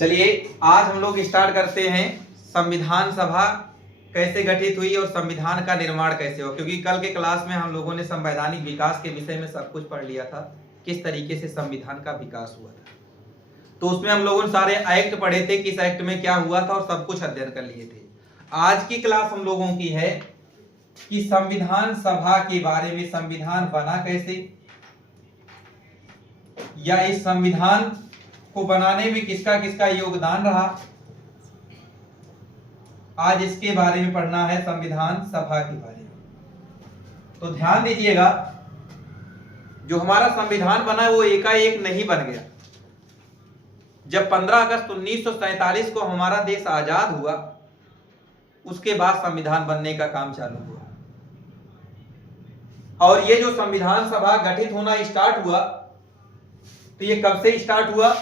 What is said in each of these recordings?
चलिए आज हम लोग स्टार्ट करते हैं संविधान सभा कैसे गठित हुई और संविधान का निर्माण कैसे हो, क्योंकि कल के क्लास में हम लोगों ने संवैधानिक विकास के विषय में सब कुछ पढ़ लिया था, किस तरीके से संविधान का विकास हुआ था। तो उसमें हम लोगों ने सारे एक्ट पढ़े थे, किस एक्ट में क्या हुआ था और सब कुछ अध्ययन कर लिए थे। आज की क्लास हम लोगों की है कि संविधान सभा के बारे में, संविधान बना कैसे, या इस संविधान को बनाने में किसका किसका योगदान रहा, आज इसके बारे में पढ़ना है, संविधान सभा के बारे में। तो ध्यान दीजिएगा, जो हमारा संविधान बना वो एकाएक नहीं बन गया। जब 15 अगस्त 1947 को हमारा देश आजाद हुआ, उसके बाद संविधान बनने का काम चालू हुआ। और ये जो संविधान सभा गठित होना स्टार्ट हुआ, तो ये कब से स्टार्ट हुआ?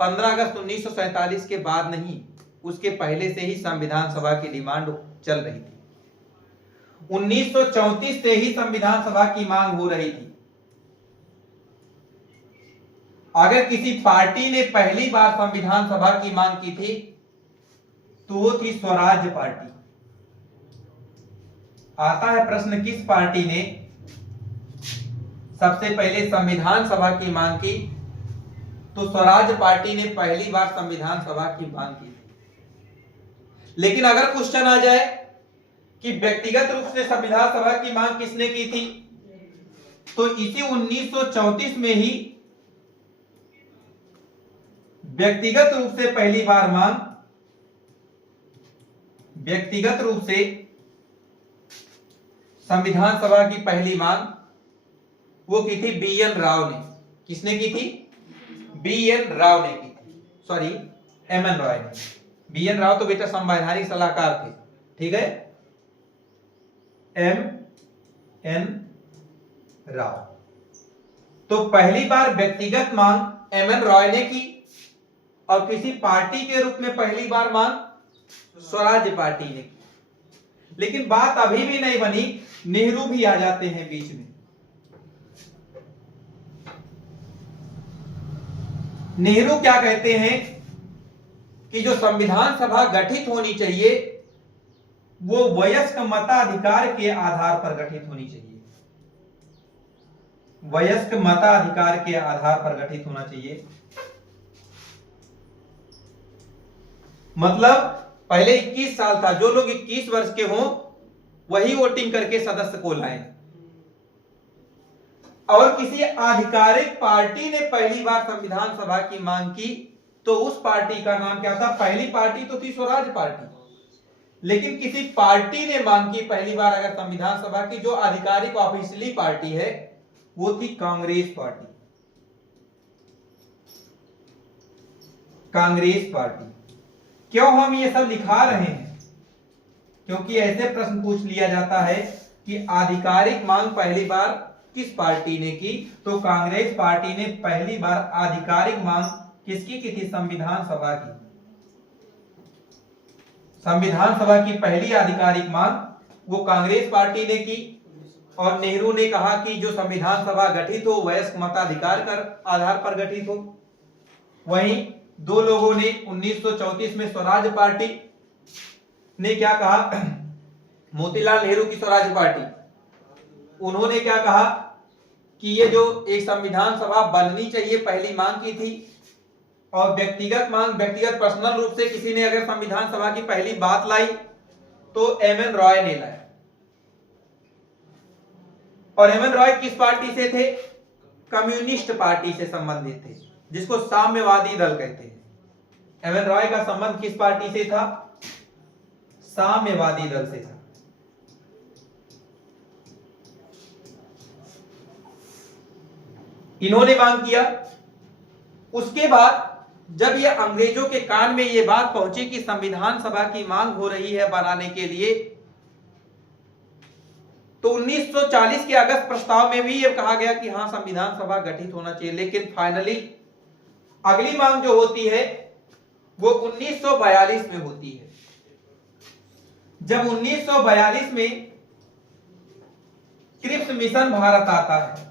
15 अगस्त 1947 के बाद नहीं, उसके पहले से ही संविधान सभा की डिमांड चल रही थी। 1934 से ही संविधान सभा की मांग हो रही थी। अगर किसी पार्टी ने पहली बार संविधान सभा की मांग की थी तो वो थी स्वराज पार्टी। आता है प्रश्न, किस पार्टी ने सबसे पहले संविधान सभा की मांग की? तो स्वराज पार्टी ने पहली बार संविधान सभा की मांग की थी। लेकिन अगर क्वेश्चन आ जाए कि व्यक्तिगत रूप से संविधान सभा की मांग किसने की थी, तो इसी 1934 में ही व्यक्तिगत रूप से पहली बार मांग, व्यक्तिगत रूप से संविधान सभा की पहली मांग वो की थी बी.एन. राव ने। किसने की थी? बी.एन. राव ने की थी, सॉरी एम.एन. रॉय ने। बी.एन. राव तो बेटा संवैधानिक सलाहकार थे, ठीक है। एम.एन. राव। तो पहली बार व्यक्तिगत मांग एम.एन. रॉय ने की, और किसी पार्टी के रूप में पहली बार मांग स्वराज पार्टी ने की। लेकिन बात अभी भी नहीं बनी, नेहरू भी आ जाते हैं बीच में। नेहरू क्या कहते हैं कि जो संविधान सभा गठित होनी चाहिए वो वयस्क मताधिकार के आधार पर गठित होनी चाहिए। वयस्क मताधिकार के आधार पर गठित होना चाहिए। मतलब पहले 21 साल था, जो लोग 21 वर्ष के हों वही वोटिंग करके सदस्य को लाएं। और किसी आधिकारिक पार्टी ने पहली बार संविधान सभा की मांग की तो उस पार्टी का नाम क्या था? पहली पार्टी तो थी स्वराज पार्टी, लेकिन किसी पार्टी ने मांग की पहली बार अगर संविधान सभा की, जो आधिकारिक ऑफिशियली पार्टी है वो थी कांग्रेस पार्टी। कांग्रेस पार्टी। क्यों हम ये सब लिखा रहे हैं? क्योंकि ऐसे प्रश्न पूछ लिया जाता है कि आधिकारिक मांग पहली बार किस पार्टी ने की, तो कांग्रेस पार्टी ने पहली बार आधिकारिक मांग किसकी की थी? संविधान सभा की। संविधान सभा की पहली आधिकारिक मांग वो कांग्रेस पार्टी ने की, और नेहरू ने कहा कि जो संविधान सभा गठित हो वयस्क मताधिकार कर आधार पर गठित हो। वहीं दो लोगों ने 1934 में स्वराज पार्टी ने क्या कहा? मोतीलाल नेहरू की स्वराज पार्टी, उन्होंने क्या कहा कि ये जो एक संविधान सभा बननी चाहिए पहली मांग की थी। और व्यक्तिगत मांग, व्यक्तिगत पर्सनल रूप से किसी ने अगर संविधान सभा की पहली बात लाई तो एम.एन. रॉय ने लाया। और एम.एन. रॉय किस पार्टी से थे? कम्युनिस्ट पार्टी से संबंधित थे, जिसको साम्यवादी दल कहते हैं। एम.एन. रॉय का संबंध किस पार्टी से था? साम्यवादी दल से था। इन्होंने मांग किया। उसके बाद जब ये अंग्रेजों के कान में ये बात पहुंची कि संविधान सभा की मांग हो रही है बनाने के लिए, तो 1940 के अगस्त प्रस्ताव में भी ये कहा गया कि हाँ संविधान सभा गठित होना चाहिए। लेकिन फाइनली अगली मांग जो होती है वो 1942 में होती है। जब 1942 में क्रिप्स मिशन भारत आता है,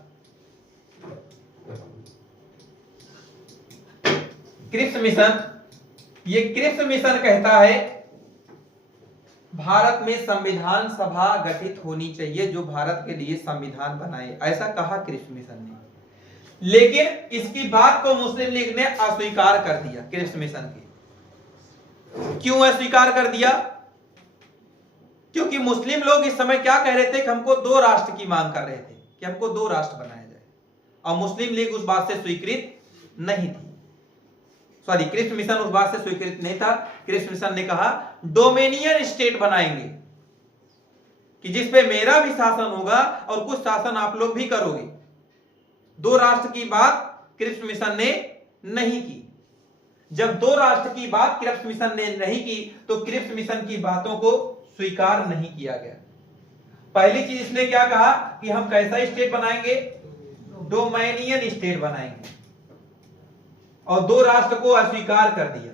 क्रिप्स मिशन ये क्रिप्स मिशन कहता है भारत में संविधान सभा गठित होनी चाहिए जो भारत के लिए संविधान बनाए, ऐसा कहा क्रिप्स मिशन ने। लेकिन इसकी बात को मुस्लिम लीग ने अस्वीकार कर दिया। क्रिप्स मिशन की क्यों अस्वीकार कर दिया? क्योंकि मुस्लिम लोग इस समय क्या कह रहे थे कि हमको 2 राष्ट्र की मांग कर रहे थे कि हमको 2 राष्ट्र बनाया जाए, और मुस्लिम लीग उस बात से स्वीकृत नहीं थी। सॉरी, क्रिप्स मिशन उस बात से स्वीकृत नहीं था। क्रिप्स मिशन ने कहा डोमेनियन स्टेट बनाएंगे कि जिसपे मेरा भी शासन होगा और कुछ शासन आप लोग भी करोगे। 2 राष्ट्र की बात क्रिप्स मिशन ने नहीं की। जब 2 राष्ट्र की बात क्रिप्स मिशन ने नहीं की तो क्रिप्स मिशन की बातों को स्वीकार नहीं किया गया। पहली चीज इसने क्या कहा कि हम कैसा स्टेट बनाएंगे? डोमेनियन स्टेट बनाएंगे, और 2 राष्ट्र को अस्वीकार कर दिया।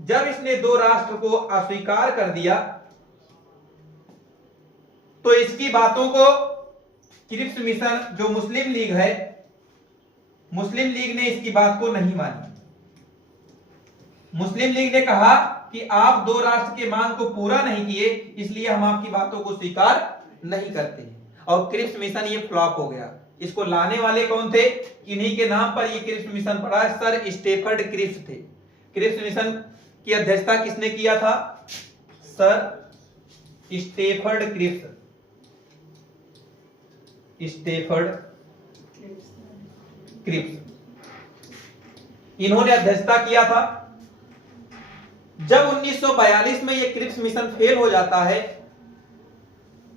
जब इसने 2 राष्ट्र को अस्वीकार कर दिया तो इसकी बातों को क्रिप्स मिशन जो मुस्लिम लीग है, मुस्लिम लीग ने इसकी बात को नहीं मानी। मुस्लिम लीग ने कहा कि आप 2 राष्ट्र के मांग को पूरा नहीं किए, इसलिए हम आपकी बातों को स्वीकार नहीं करते हैं। और क्रिप्स मिशन ये फ्लॉप हो गया। इसको लाने वाले कौन थे? इन्हीं के नाम पर ये क्रिप्स मिशन पड़ा। सर स्टेफर्ड क्रिप्स थे। क्रिप्स मिशन की अध्यक्षता किसने किया था? Sir Stafford Cripps. Stafford Cripps इन्होंने अध्यक्षता किया था। जब 1942 में ये क्रिप्स मिशन फेल हो जाता है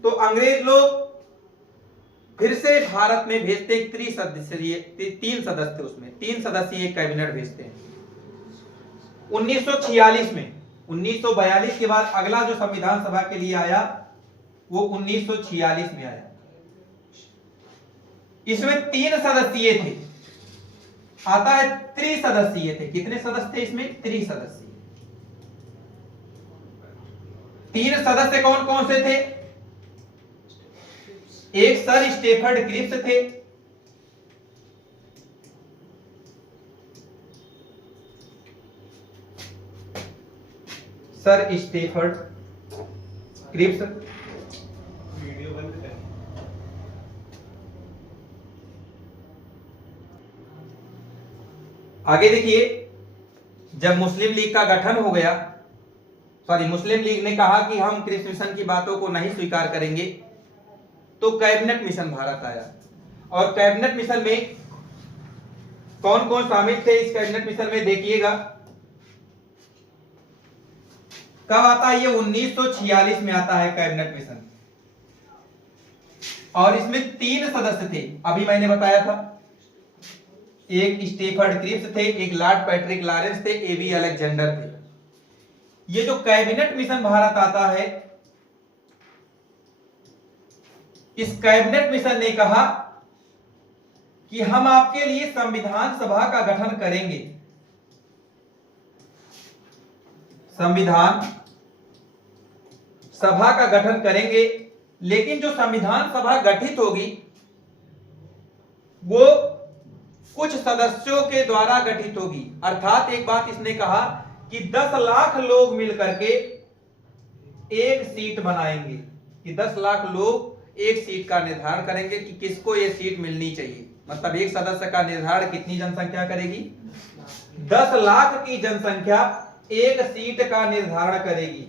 तो अंग्रेज लोग फिर से भारत में भेजते 3 सदस्य, उसमें 3 सदस्यीय कैबिनेट भेजते हैं 1946 में। 1942 के बाद अगला जो संविधान सभा के लिए आया वो 1946 में आया। इसमें 3 सदस्यीय थे। आता है 3 सदस्यीय थे। कितने सदस्य थे इसमें? 3 सदस्य। 3 सदस्य कौन कौन से थे? एक सर स्टेफर्ड क्रिप्स थे, सर स्टेफर्ड क्रिप्स। आगे देखिए, जब मुस्लिम लीग का गठन हो गया, मुस्लिम लीग ने कहा कि हम क्रिप्स मिशन की बातों को नहीं स्वीकार करेंगे, तो कैबिनेट मिशन भारत आया। और कैबिनेट मिशन में कौन कौन शामिल थे? इस कैबिनेट मिशन में देखिएगा कब आता है? ये 1946 में आता है कैबिनेट मिशन, और इसमें 3 सदस्य थे। अभी मैंने बताया था, एक स्टेफर्ड क्रिप्स थे, एक लॉर्ड पैट्रिक लॉरेंस थे, एबी अलेक्जेंडर थे। ये जो कैबिनेट मिशन भारत आता है, इस कैबिनेट मिशन ने कहा कि हम आपके लिए संविधान सभा का गठन करेंगे। संविधान सभा का गठन करेंगे, लेकिन जो संविधान सभा गठित होगी वो कुछ सदस्यों के द्वारा गठित होगी। अर्थात एक बात इसने कहा कि 10 लाख लोग मिलकर के एक सीट बनाएंगे, कि 10 लाख लोग एक सीट का निर्धारण करेंगे कि किसको ये सीट मिलनी चाहिए। मतलब एक सदस्य का निर्धारण कितनी जनसंख्या करेगी? 10 लाख की जनसंख्या एक सीट का निर्धारण करेगी।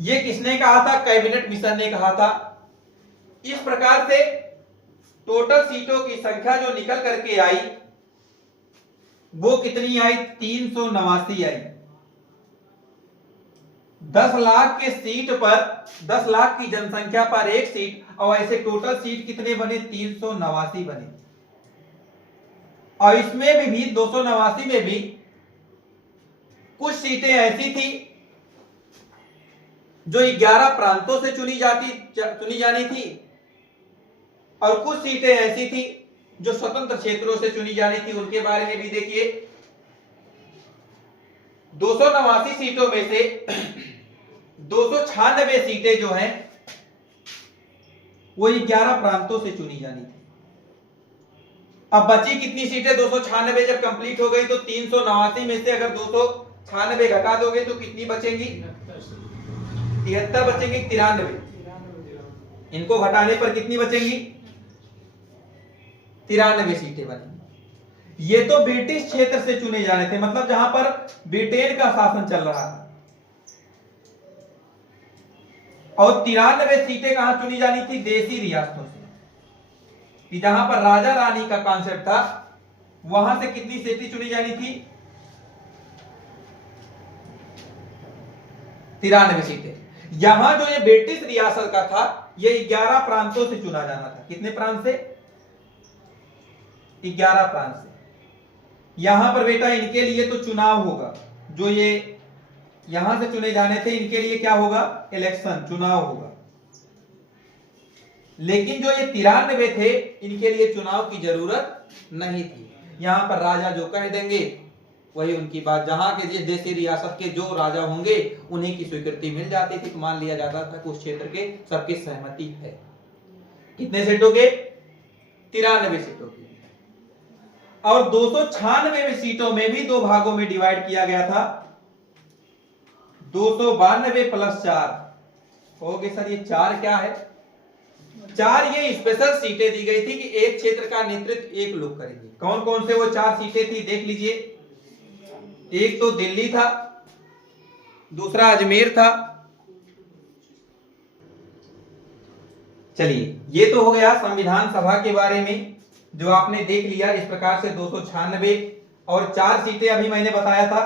ये किसने कहा था? कैबिनेट मिशन ने कहा था। इस प्रकार से टोटल सीटों की संख्या जो निकल करके आई वो कितनी आई? 389 आई। 10 लाख के सीट पर, 10 लाख की जनसंख्या पर एक सीट, और ऐसे टोटल सीट कितने बने? 389 बने। और इसमें भी 289 में भी कुछ सीटें ऐसी थी जो 11 प्रांतों से चुनी जानी थी, और कुछ सीटें ऐसी थी जो स्वतंत्र क्षेत्रों से चुनी जानी थी। उनके बारे में भी देखिए, 289 सीटों में से 296 सीटें जो हैं वो 11 प्रांतों से चुनी जानी थी। अब बची कितनी सीटें? 296 जब कंप्लीट हो गई तो 389 में से अगर 296 घटा दोगे तो कितनी बचेंगी? 73 बचेंगी। 93 इनको घटाने पर कितनी बचेंगी? 93 सीटें बनेंगी। ये तो ब्रिटिश क्षेत्र से चुने जाने थे, मतलब जहां पर ब्रिटेन का शासन चल रहा था। और 93 सीटें कहां चुनी जानी थी? देसी रियासतों से, कि जहां पर राजा रानी का कॉन्सेप्ट था, वहां से कितनी सीटें चुनी जानी थी? 93 सीटें। यहां जो ये ब्रिटिश रियासत का था, ये 11 प्रांतों से चुना जाना था। कितने प्रांत से? 11 प्रांत से। यहां पर बेटा इनके लिए तो चुनाव होगा, जो ये यहां से चुने जाने थे, इनके लिए क्या होगा? इलेक्शन, चुनाव होगा। लेकिन जो ये 93 थे, इनके लिए चुनाव की जरूरत नहीं थी। यहां पर राजा जो कह देंगे वही उनकी बात। जहां के देसी रियासत के जो राजा होंगे उन्हीं की स्वीकृति मिल जाती थी, तो मान लिया जाता था कि उस क्षेत्र के सबकी सहमति है। कितने सीटों के? 93 सीटों की। और 296 सीटों में भी दो भागों में डिवाइड किया गया था। 292 प्लस 4 कहोगे सर ये 4 क्या है? 4 ये स्पेशल सीटें दी गई थी कि एक क्षेत्र का नेतृत्व एक लोग करेंगे। कौन कौन से वो 4 सीटें थी देख लीजिए। एक तो दिल्ली था, दूसरा अजमेर था। चलिए, ये तो हो गया संविधान सभा के बारे में, जो आपने देख लिया। इस प्रकार से 296 और 4 सीटें अभी मैंने बताया था।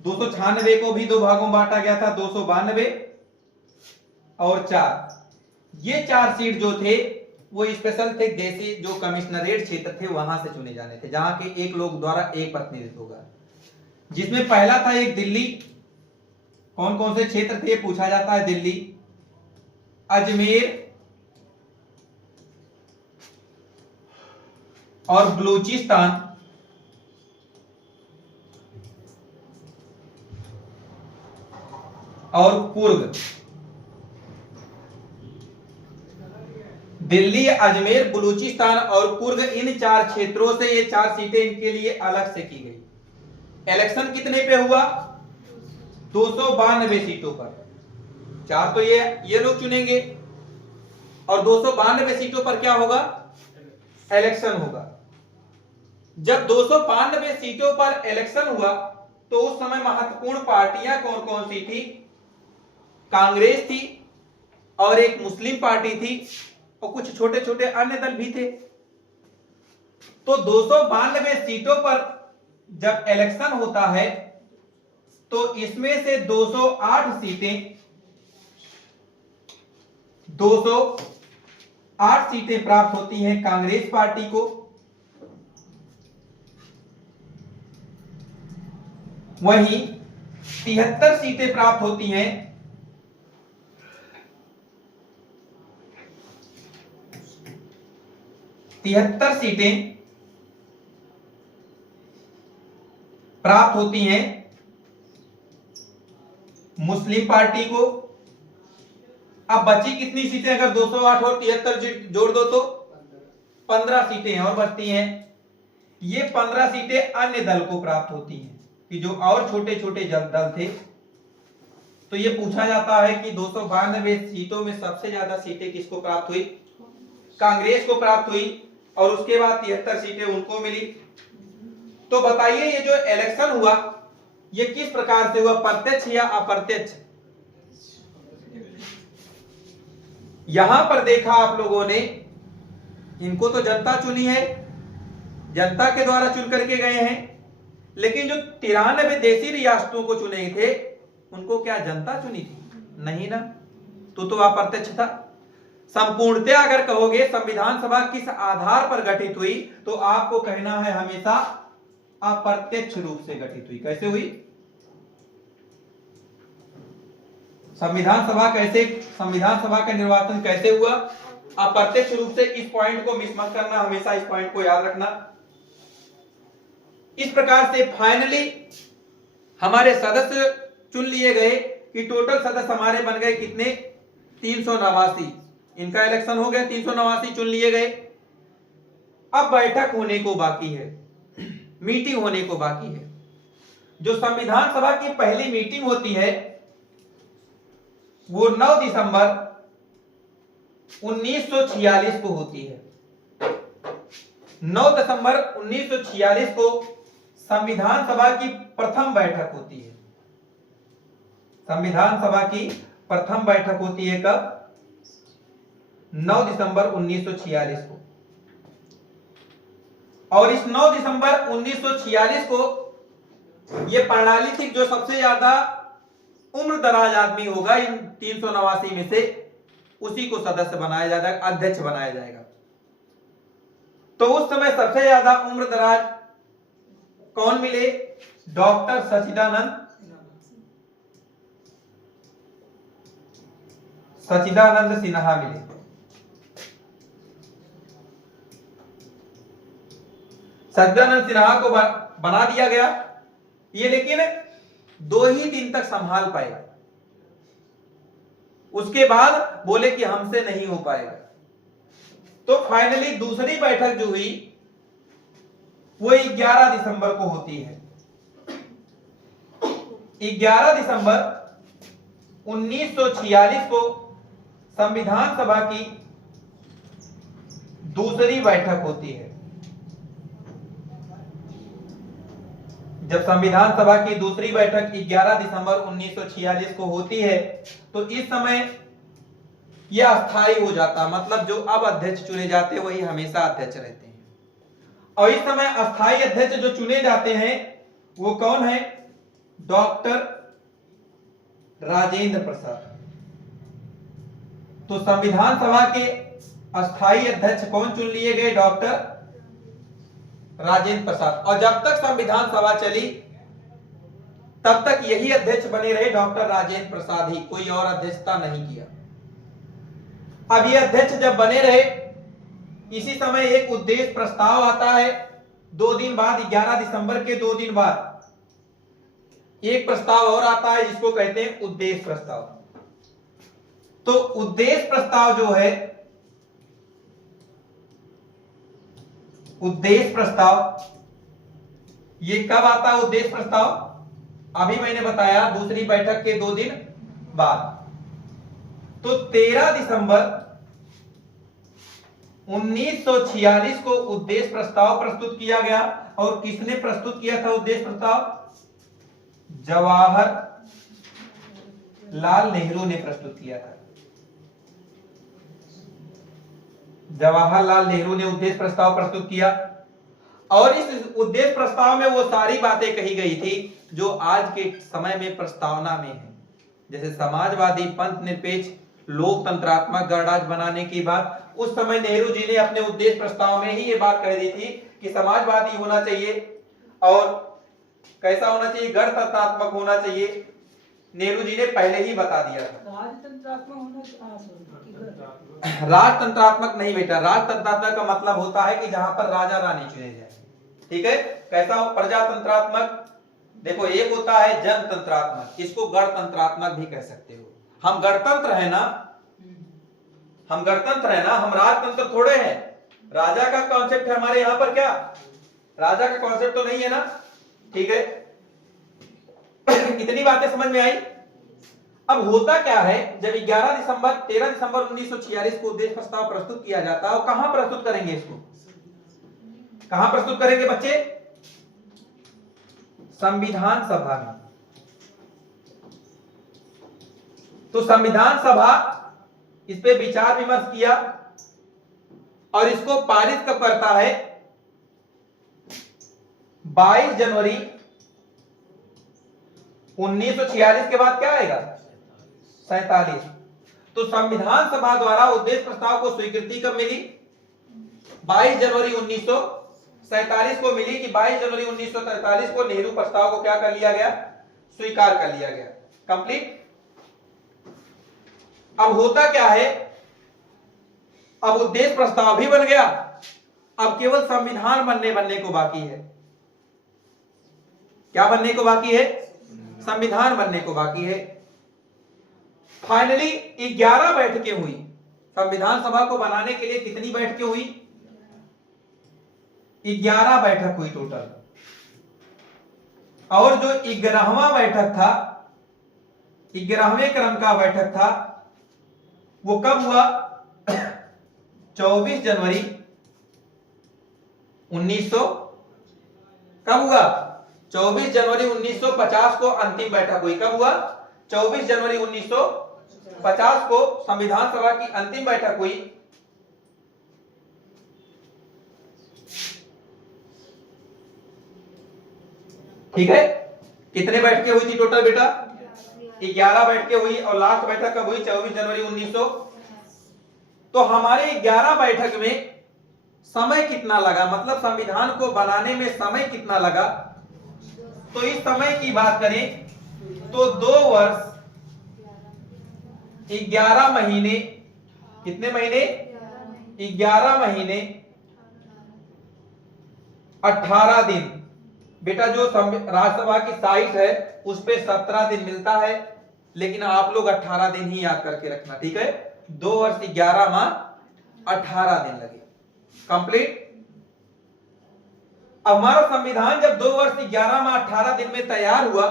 296 को भी दो भागों में बांटा गया था, 292 और 4। ये 4 सीट जो थे वो स्पेशल थे, देसी जो कमिश्नरेट क्षेत्र थे वहां से चुने जाने थे, जहां के एक लोग द्वारा एक प्रतिनिधित्व होगा। जिसमें पहला था एक दिल्ली। कौन कौन से क्षेत्र थे पूछा जाता है? दिल्ली, अजमेर और बलूचिस्तान और कुर्ग। दिल्ली, अजमेर, बलूचिस्तान और कुर्ग, इन 4 क्षेत्रों से ये 4 सीटें इनके लिए अलग से की गई। इलेक्शन कितने पे हुआ? 292 सीटों पर। 4 तो ये लोग चुनेंगे और 292 सीटों पर क्या होगा? इलेक्शन होगा। जब 292 सीटों पर इलेक्शन हुआ तो उस समय महत्वपूर्ण पार्टियां कौन कौन सी थी? कांग्रेस थी और एक मुस्लिम पार्टी थी और कुछ छोटे छोटे अन्य दल भी थे। तो 292 सीटों पर जब इलेक्शन होता है तो इसमें से 208 सीटें प्राप्त होती हैं कांग्रेस पार्टी को। वहीं 73 सीटें प्राप्त होती हैं मुस्लिम पार्टी को। अब बची कितनी सीटें? अगर 208 और 73 जोड़ दो तो 15 सीटें और बचती हैं। ये 15 सीटें अन्य दल को प्राप्त होती हैं, कि जो और छोटे छोटे दल थे। तो ये पूछा जाता है कि 292 सीटों में सबसे ज्यादा सीटें किसको प्राप्त हुई? कांग्रेस को प्राप्त हुई, और उसके बाद 73 सीटें उनको मिली। तो बताइए ये जो इलेक्शन हुआ ये किस प्रकार से हुआ? प्रत्यक्ष या अप्रत्यक्ष? यहां पर देखा आप लोगों ने, इनको तो जनता चुनी है, जनता के द्वारा चुन करके गए हैं। लेकिन जो 93 देसी रियासतों को चुने थे उनको क्या जनता चुनी थी? नहीं ना, तो अप्रत्यक्ष था। संपूर्णतया अगर कहोगे संविधान सभा किस आधार पर गठित हुई, तो आपको कहना है हमेशा अप्रत्यक्ष रूप से गठित हुई। कैसे हुई? संविधान सभा का निर्वाचन कैसे हुआ? अप्रत्यक्ष रूप से। इस पॉइंट को मिस मत करना, हमेशा इस पॉइंट को याद रखना। इस प्रकार से फाइनली हमारे सदस्य चुन लिए गए, कि टोटल सदस्य हमारे बन गए कितने? 389। इनका इलेक्शन हो गया, 389 चुन लिए गए। अब बैठक होने को बाकी है, मीटिंग होने को बाकी है। जो संविधान सभा की पहली मीटिंग होती है वो 9 दिसंबर 1946 को होती है। 9 दिसंबर 1946 को संविधान सभा की प्रथम बैठक होती है। संविधान सभा की प्रथम बैठक होती है कब? 9 दिसंबर 1946 को। और इस 9 दिसंबर 1946 को यह प्रणाली थी, जो सबसे ज्यादा उम्र दराज आदमी होगा इन 389 में से उसी को सदस्य बनाया जाएगा, अध्यक्ष बनाया जाएगा। तो उस समय सबसे ज्यादा उम्र दराज कौन मिले? डॉक्टर सच्चिदानंद सिन्हा मिले। सच्चिदानंद सिन्हा को बना दिया गया। ये लेकिन 2 ही दिन तक संभाल पाए, उसके बाद बोले कि हमसे नहीं हो पाएगा। तो फाइनली दूसरी बैठक जो हुई वो 11 दिसंबर को होती है। 11 दिसंबर 1946 को संविधान सभा की दूसरी बैठक होती है। जब संविधान सभा की दूसरी बैठक 11 दिसंबर 1946 को होती है तो इस समय यह अस्थायी हो जाता, मतलब जो अब अध्यक्ष चुने जाते हैं वही हमेशा अध्यक्ष रहते हैं। और इस समय अस्थायी अध्यक्ष जो चुने जाते हैं वो कौन है? डॉक्टर राजेंद्र प्रसाद। तो संविधान सभा के अस्थायी अध्यक्ष कौन चुन लिए गए? डॉक्टर राजेंद्र प्रसाद। और जब तक संविधान सभा चली तब तक यही अध्यक्ष बने रहे डॉक्टर राजेंद्र प्रसाद ही, कोई और अध्यक्षता नहीं किया। अब ये अध्यक्ष जब बने रहे, इसी समय एक उद्देश्य प्रस्ताव आता है 2 दिन बाद, 11 दिसंबर के 2 दिन बाद एक प्रस्ताव और आता है जिसको कहते हैं उद्देश्य प्रस्ताव। तो उद्देश्य प्रस्ताव जो है, उद्देश्य प्रस्ताव ये कब आता है? उद्देश्य प्रस्ताव अभी मैंने बताया दूसरी बैठक के 2 दिन बाद। तो 13 दिसंबर 1946 को उद्देश्य प्रस्ताव प्रस्तुत किया गया। और किसने प्रस्तुत किया था उद्देश्य प्रस्ताव? जवाहरलाल नेहरू ने प्रस्तुत किया था। जवाहरलाल नेहरू ने उद्देश्य प्रस्ताव प्रस्तुत किया। और इस उद्देश्य प्रस्ताव में वो सारी बातें कही गई थी जो आज के समय में प्रस्तावना में है, जैसे समाजवादी, पंथ निरपेक्ष, लोकतंत्रात्मक गणराज्य बनाने की बात। उस समय नेहरू जी ने अपने उद्देश्य प्रस्ताव में ही ये बात कह दी थी कि समाजवादी होना चाहिए और कैसा होना चाहिए? गणतंत्रात्मक होना चाहिए। नेहरू जी ने पहले ही बता दिया था। राजतंत्रात्मक नहीं बेटा, राजतंत्रात्मक का मतलब होता है कि जहां पर राजा रानी चुने जाए। ठीक है, कैसा हो? प्रजातंत्रात्मक, देखो एक होता है जनतंत्रात्मक, इसको गणतंत्रात्मक भी कह सकते हो। हम गणतंत्र है ना, हम गणतंत्र है ना, हम राजतंत्र थोड़े हैं। राजा का कॉन्सेप्ट है हमारे यहाँ पर, क्या राजा का कॉन्सेप्ट तो नहीं है ना। ठीक है, इतनी बातें समझ में आई। अब होता क्या है, जब 13 दिसंबर 1946 को उद्देश्य प्रस्ताव प्रस्तुत किया जाता है, और कहां प्रस्तुत करेंगे इसको? कहां प्रस्तुत करेंगे बच्चे? संविधान सभा में। तो संविधान सभा इस पे विचार विमर्श किया और इसको पारित कब करता है? 22 जनवरी 1946 के बाद क्या आएगा? 47। तो संविधान सभा द्वारा उद्देश्य प्रस्ताव को स्वीकृति कब मिली? 22 जनवरी 1947 को मिली कि 22 जनवरी 1947 को नेहरू प्रस्ताव को क्या कर लिया गया? स्वीकार कर लिया गया। कंप्लीट। अब होता क्या है, अब उद्देश्य प्रस्ताव भी बन गया, अब केवल संविधान बनने को बाकी है। क्या बनने को बाकी है? संविधान बनने को बाकी है। फाइनली 11 बैठकें हुई। संविधान सभा को बनाने के लिए कितनी बैठकें हुई? 11 बैठक हुई टोटल। और जो 11वां बैठक था, 11वें क्रम का बैठक था, वो कब हुआ? 24 जनवरी 1900 कब हुआ? 24 जनवरी 1950 को अंतिम बैठक हुई। कब हुआ? 24 जनवरी 1950 को संविधान सभा की अंतिम बैठक हुई। ठीक है, कितने बैठकें हुई थी टोटल बेटा? 11 बैठकें हुई। और लास्ट बैठक कब हुई? 24 जनवरी 1900। तो हमारे 11 बैठक में समय कितना लगा, मतलब संविधान को बनाने में समय कितना लगा? तो इस समय की बात करें तो 2 वर्ष 11 महीने, कितने महीने? 11 महीने 18 दिन। बेटा जो राज्यसभा की साइट है उस पे 17 दिन मिलता है, लेकिन आप लोग 18 दिन ही याद करके रखना, ठीक है? 2 वर्ष 11 माह 18 दिन लगे कंप्लीट। हमारा संविधान जब 2 वर्ष 11 माह 18 दिन में तैयार हुआ।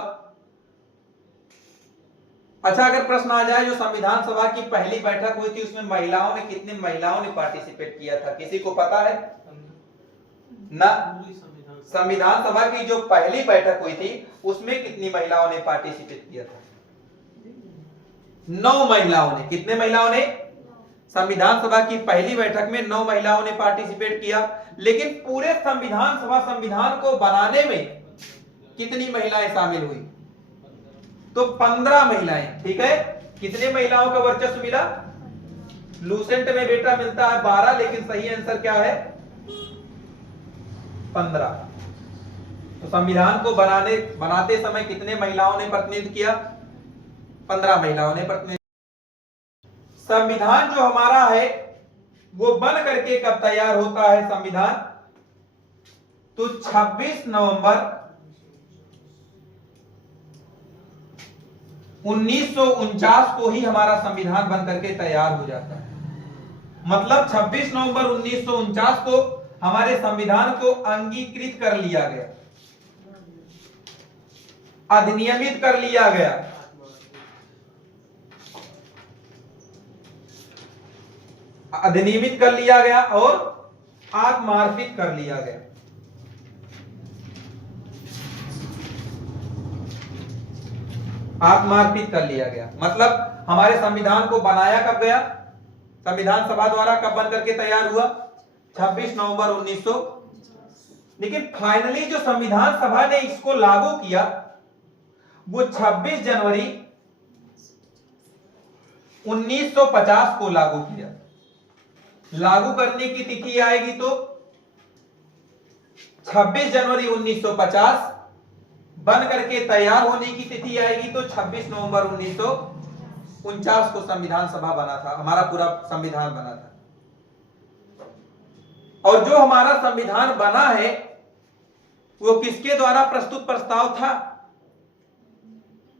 अच्छा, अगर प्रश्न आ जाए जो संविधान सभा की पहली बैठक हुई थी उसमें महिलाओं ने, कितने महिलाओं ने पार्टिसिपेट किया था? किसी को पता है ना? संविधान सभा की जो पहली बैठक हुई थी उसमें कितनी महिलाओं ने पार्टिसिपेट किया था? 9 महिलाओं ने। कितने महिलाओं ने? संविधान सभा की पहली बैठक में 9 महिलाओं ने पार्टिसिपेट किया। लेकिन पूरे संविधान को बनाने में कितनी महिलाएं शामिल हुई? तो 15 महिलाएं। ठीक है, कितने महिलाओं का वर्चस्व मिला? लूसेंट में बेटा मिलता है 12, लेकिन सही आंसर क्या है? 15। तो संविधान को बनाते समय कितने महिलाओं ने प्रतिनिधित्व किया? 15 महिलाओं ने प्रतिनिधित्व। संविधान जो हमारा है वो बन करके कब तैयार होता है संविधान? तो 26 नवंबर 1949 को ही हमारा संविधान बन करके तैयार हो जाता है। मतलब 26 नवंबर 1949 को हमारे संविधान को अंगीकृत कर लिया गया, अधिनियमित कर लिया गया। अधिनियमित कर लिया गया और आत्मार्पित कर लिया गया। आत्मार्पित कर लिया गया मतलब हमारे संविधान को बनाया कब गया? संविधान सभा द्वारा कब बन करके तैयार हुआ? 26 नवंबर 1900। लेकिन फाइनली जो संविधान सभा ने इसको लागू किया वो 26 जनवरी 1950 को लागू किया। लागू करने की तिथि आएगी तो 26 जनवरी 1950, बन करके तैयार होने की तिथि आएगी तो 26 नवंबर 1949 को संविधान सभा बना था, हमारा पूरा संविधान बना था। और जो हमारा संविधान बना है वो किसके द्वारा प्रस्तुत प्रस्ताव था?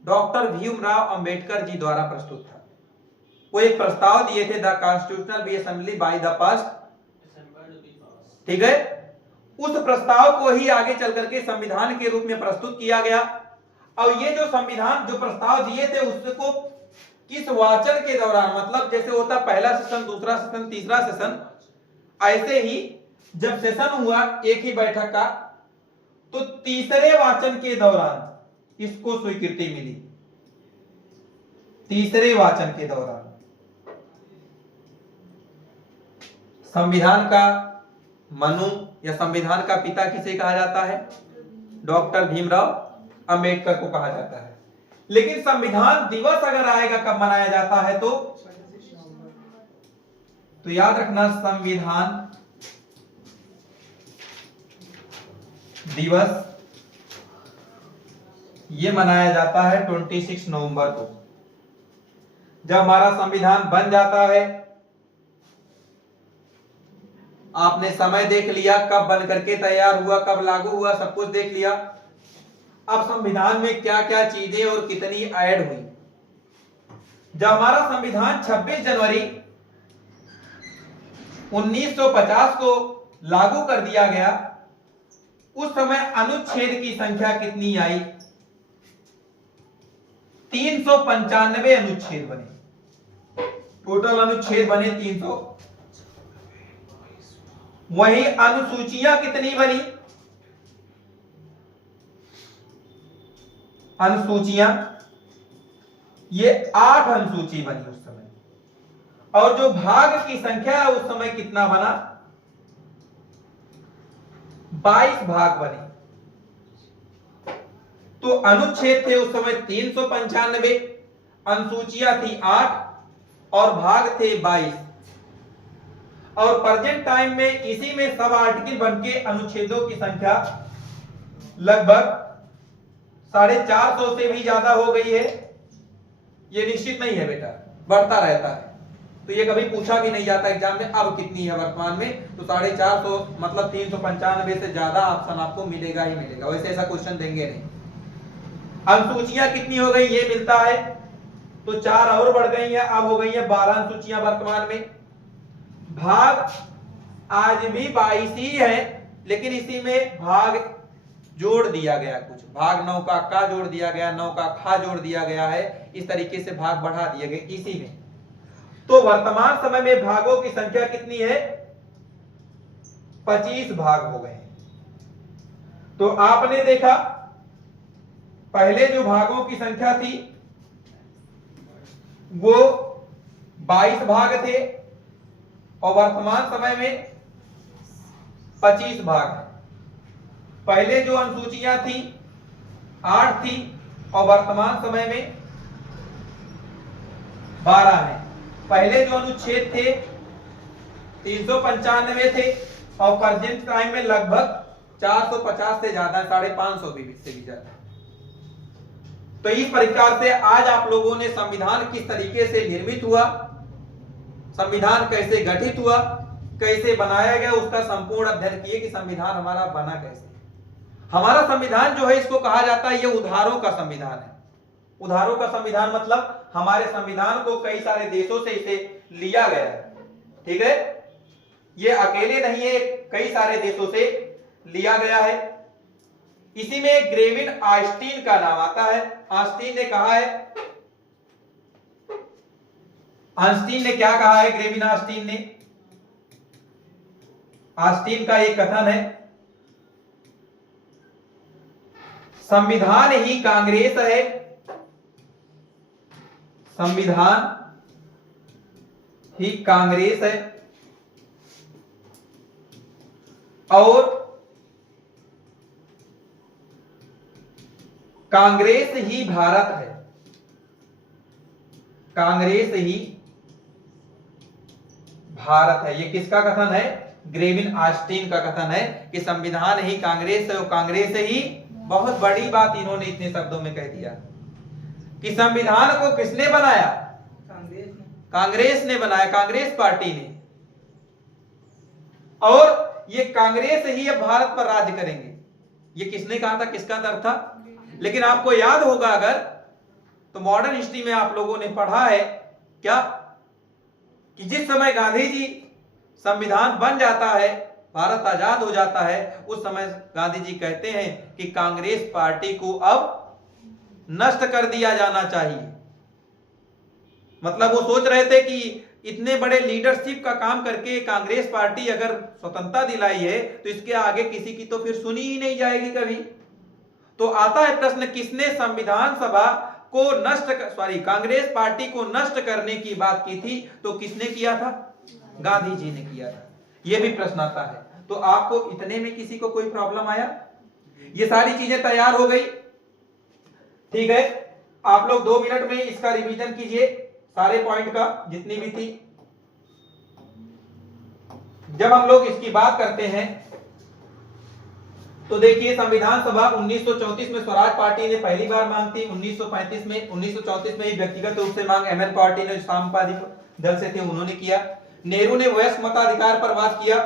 डॉक्टर भीमराव अंबेडकर जी द्वारा प्रस्तुत था। वो एक प्रस्ताव दिए थे, the constitutional be assembly by the past. ठीक है, उस प्रस्ताव को ही आगे चल करके संविधान के रूप में प्रस्तुत किया गया। और ये जो संविधान जो प्रस्ताव दिए थे उसको किस वाचन के दौरान, मतलब जैसे होता पहला सेशन, दूसरा सेशन, तीसरा सेशन, ऐसे ही जब सेशन हुआ एक ही बैठक का तो तीसरे वाचन के दौरान इसको स्वीकृति मिली। तीसरे वाचन के दौरान संविधान का मनु या संविधान का पिता किसे कहा जाता है? डॉक्टर भीमराव अंबेडकर को कहा जाता है। लेकिन संविधान दिवस अगर आएगा कब मनाया जाता है तो याद रखना, संविधान दिवस ये मनाया जाता है 26 नवंबर को। जब हमारा संविधान बन जाता है, आपने समय देख लिया कब बन करके तैयार हुआ, कब लागू हुआ, सब कुछ देख लिया। अब संविधान में क्या क्या चीजें और कितनी ऐड हुई। जब हमारा संविधान 26 जनवरी 1950 को लागू कर दिया गया उस समय अनुच्छेद की संख्या कितनी आई? 395 अनुच्छेद बने, टोटल अनुच्छेद बने 300। वही अनुसूचियां कितनी बनी? अनुसूचियां ये 8 अनुसूची बनी उस समय, और जो भाग की संख्या है उस समय कितना बना? 22 भाग बने। तो अनुच्छेद थे उस समय 395, अनुसूचियां थी 8 और भाग थे 22। और प्रेजेंट टाइम में इसी में सब आर्टिकल बनके अनुच्छेदों की संख्या लगभग 450 से भी ज्यादा हो गई है। ये निश्चित नहीं है बेटा, बढ़ता रहता है। तो ये कभी पूछा भी नहीं जाता एग्जाम में अब कितनी है वर्तमान में, तो 450 मतलब 395 से ज्यादा ऑप्शन आपको मिलेगा ही मिलेगा, वैसे ऐसा क्वेश्चन देंगे नहीं। अनुसूचियां कितनी हो गई ये मिलता है, तो 4 और बढ़ गई है, अब हो गई है 12 अनुसूचियां वर्तमान में। भाग आज भी 22 ही है, लेकिन इसी में भाग जोड़ दिया गया, कुछ भाग 9 का का जोड़ दिया गया, 9 का खा जोड़ दिया गया है, इस तरीके से भाग बढ़ा दिए गए इसी में। तो वर्तमान समय में भागों की संख्या कितनी है? 25 भाग हो गए। तो आपने देखा पहले जो भागों की संख्या थी वो 22 भाग थे और वर्तमान समय में 25 भाग है। पहले जो अनुसूचियां थी 8 थी और वर्तमान समय में 12 है। पहले जो अनुच्छेद थे 395 थे और प्रेजेंट टाइम में लगभग 450 से ज्यादा, 550 भी से भी ज्यादा। तो इस प्रकार से आज आप लोगों ने संविधान किस तरीके से निर्मित हुआ, संविधान कैसे गठित हुआ, कैसे बनाया गया, उसका संपूर्ण अध्ययन किए कि संविधान हमारा बना कैसे। हमारा संविधान जो है इसको कहा जाता है ये उधारों का संविधान है। उधारों का संविधान मतलब हमारे संविधान को कई सारे देशों से इसे लिया गया है, ठीक है। ये अकेले नहीं है, कई सारे देशों से लिया गया है। इसी में ग्रेविन ऑस्टिन का नाम आता है। ऑस्टिन ने कहा है, ऑस्टिन ने क्या कहा है? ग्रेविन ऑस्टिन ने, ऑस्टिन का एक कथन है, संविधान ही कांग्रेस है, संविधान ही कांग्रेस है और कांग्रेस ही भारत है। कांग्रेस ही भारत है। ये किसका कथन है? ग्रेविन ऑस्टिन का कथन है कि संविधान ही कांग्रेस है और कांग्रेस ही, बहुत बड़ी बात इन्होंने इतने शब्दों में कह दिया कि संविधान को किसने बनाया? कांग्रेस ने बनाया, कांग्रेस पार्टी ने। और ये कांग्रेस ही अब भारत पर राज्य करेंगे। ये किसने कहा था, किसका तर्क था? लेकिन आपको याद होगा अगर तो मॉडर्न हिस्ट्री में आप लोगों ने पढ़ा है क्या कि जिस समय गांधी जी संविधान बन जाता है, भारत आजाद हो जाता है, उस समय गांधी जी कहते हैं कि कांग्रेस पार्टी को अब नष्ट कर दिया जाना चाहिए। मतलब वो सोच रहे थे कि इतने बड़े लीडरशिप का काम करके कांग्रेस पार्टी अगर स्वतंत्रता दिलाई है तो इसके आगे किसी की तो फिर सुनी ही नहीं जाएगी कभी। तो आता है प्रश्न, किसने संविधान सभा को कांग्रेस पार्टी को नष्ट करने की बात की थी? तो किसने किया था? गांधी जी ने किया था। यह भी प्रश्न आता है। तो आपको इतने में किसी को कोई प्रॉब्लम आया? ये सारी चीजें तैयार हो गई, ठीक है। आप लोग 2 मिनट में इसका रिवीजन कीजिए, सारे पॉइंट का जितनी भी थी। जब हम लोग इसकी बात करते हैं तो देखिए, संविधान सभा 1934 में स्वराज पार्टी ने पहली बार मांग थी। 1934 में ही व्यक्तिगत रूप से मांग एमएन पार्टी ने, सामवादी दल से थे, उन्होंने किया। नेहरू ने वयस्क मताधिकार पर बात किया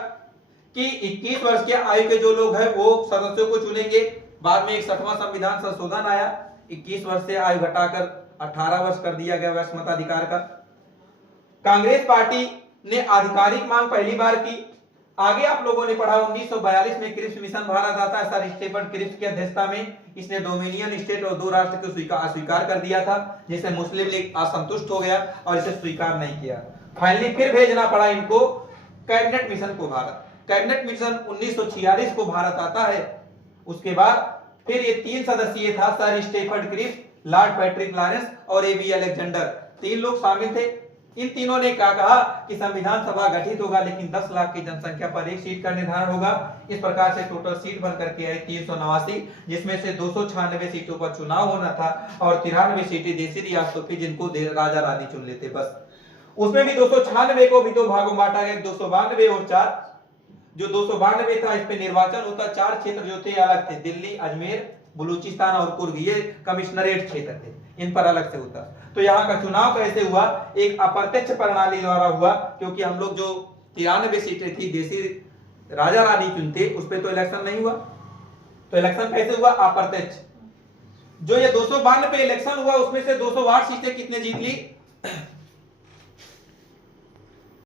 कि 21 वर्ष की आयु के जो लोग हैं वो सदस्यों को चुनेंगे। बाद में 61वां संविधान संशोधन आया, 21 वर्ष से आयु घटाकर 18 वर्ष कर दिया गया वयस्क मताधिकार का। कांग्रेस पार्टी ने आधिकारिक मांग पहली बार की आगे आप लोगों ने पढ़ा 1942 में क्रिप्स मिशन भारत आता है, सर स्टीफन क्रिप्स की अध्यक्षता में। इसने डोमिनियन स्टेट और 2 राष्ट्र को अस्वीकार कर दिया था, जिससे मुस्लिम लीग असंतुष्ट हो गया और इसे स्वीकार नहीं किया। फाइनली फिर भेजना पड़ा इनको कैबिनेट मिशन को भारत। कैबिनेट मिशन 1946 को भारत आता है। उसके बाद फिर ये 3 सदस्यीय था, sir Stephen Cripps, lord Patrick Lawrence और एबी अलेक्जेंडर, 3 लोग शामिल थे। इन तीनों ने क्या कहा कि संविधान सभा गठित होगा, लेकिन 10 लाख की जनसंख्या पर 1 सीट का निर्धारण होगा। इस प्रकार से टोटल सीट बनकर के आई 389, जिसमें से 296 सीटों पर चुनाव होना था और 93 सीटें देशी रियासतों की, जिनको राजा रानी चुन लेते बस। उसमें भी 296 को भी 2 भागों बांटा गया, 292 और 4। जो 292 था, इस पे निर्वाचन होता। 4 क्षेत्र जो थे अलग थे, दिल्ली, अजमेर, बलूचिस्तान और कुर्ग, ये कमिश्नरेट क्षेत्र थे, इन पर अलग से होता। तो यहाँ का चुनाव कैसे हुआ? एक अप्रत्यक्ष प्रणाली द्वारा हुआ, क्योंकि हम लोग जो 93 सीटें थी देशी राजा रानी चुनते, उस पर तो इलेक्शन नहीं हुआ। तो इलेक्शन कैसे हुआ? अप्रत्यक्ष। जो ये 292 इलेक्शन हुआ, उसमें से 208 सीटें कितने जीत ली?